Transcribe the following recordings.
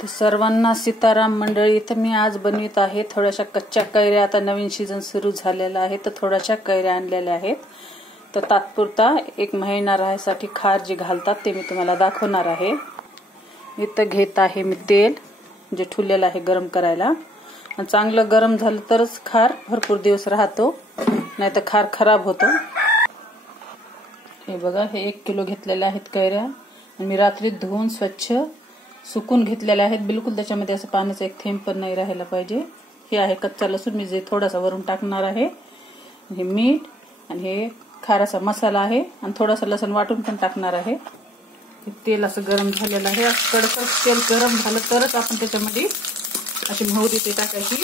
तर सर्वांना सीताराम मंडळी. तर मी आज बनवित आहे थोड्याशा कच्च्या कैऱ्या. आता नवीन सीझन सुरू झालेला आहे तर थोड्याशा कैऱ्या आणलेल्या आहेत. तर तात्पुरता 1 महिना राहायसाठी खार जे घालतात ते मी तुम्हाला दाखवणार आहे. इथं घेत आहे मी तेल जे ठेवलेलं आहे गरम करायला. आणि चांगलं गरम झालं तरच खार भरपूर दिवस राहतो, नाहीतर खार खराब होतो. हे बघा, हे 1 किलो घेतलेले आहेत कैऱ्या आणि मी रात्री धुवून स्वच्छ सुकून घेतलेले आहेत. बिलकुल त्याच्यामध्ये असं पाण्याचा एक थेंब पण नाही राहायला पाहिजे. हे आहे कच्चा लसूण, मी जे थोडासा वरून टाकणार आहे. हे मीठ आणि हे खाराचा मसाला आहे आणि थोडासा लसूण वाटून पण टाकणार आहे. तेल असं गरम झालेलं आहे. कडक तेल गरम झालं तरच आपण त्याच्यामध्ये अशी मोहरी ते टाकायची.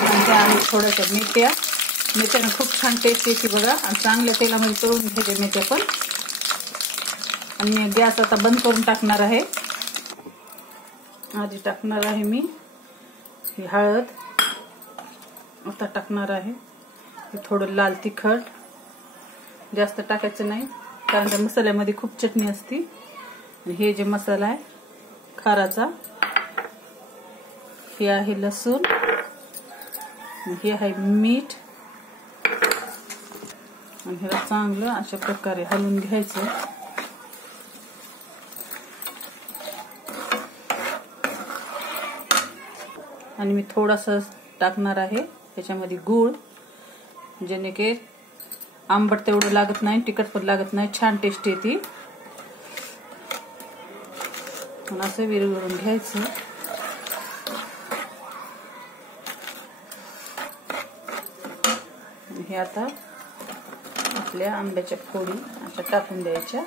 आणि त्या आहे थोड्याशा मेथ्यानं खूप छान टेस्ट येते बघा. आणि चांगल्या तेलामध्ये तळून घ्यायचे मेथ्या पण. आणि गॅस आता बंद करून टाकणार आहे. आधी टाकणार आहे मी ही हळद. आता टाकणार आहे थोडं लाल तिखट. जास्त टाकायचं नाही कारण त्या मसाल्यामध्ये खूप चटणी असते. आणि हे जे मसाला आहे खाराचा, हे आहे लसूण, हे आहे मीठ. आणि ह्याला चांगलं अशा प्रकारे हलवून घ्यायचं. आणि मी थोडासा टाकणार आहे त्याच्यामध्ये गूळ, जेणे की आंबट तेवढं लागत नाही, तिखट पण लागत नाही, छान टेस्ट येते. असं विरघळून घ्यायचं. हे आता आपल्या आंब्याच्या फोडी अशा टाकून द्यायच्या.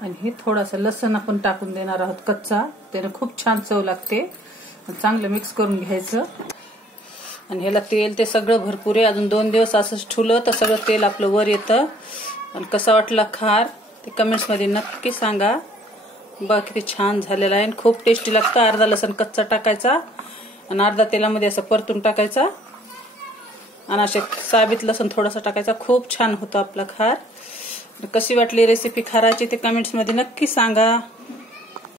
आणि हे थोडासा लसूण आपण टाकून देणार आहोत कच्चा, त्याने खूप छान चव लागते. चांगलं मिक्स करून घ्यायचं. आणि ह्याला तेल ते सगळं भरपूर आहे. अजून 2 दिवस असंच ठेवलं तर सगळं तेल आपलं वर येतं. आणि कसा वाटला खार ते कमेंट्स मध्ये नक्की सांगा. बघा किती छान झालेला आहे, खूप टेस्टी लागतं. अर्धा लसूण कच्चा टाकायचा आणि अर्धा तेलामध्ये असं परतून टाकायचा. आणि असे साबीत लसूण थोडासा टाकायचा. खूप छान होतो आपला खार. कशी वाटली रेसिपी खाराची ते कमेंट्स मध्ये नक्की सांगा.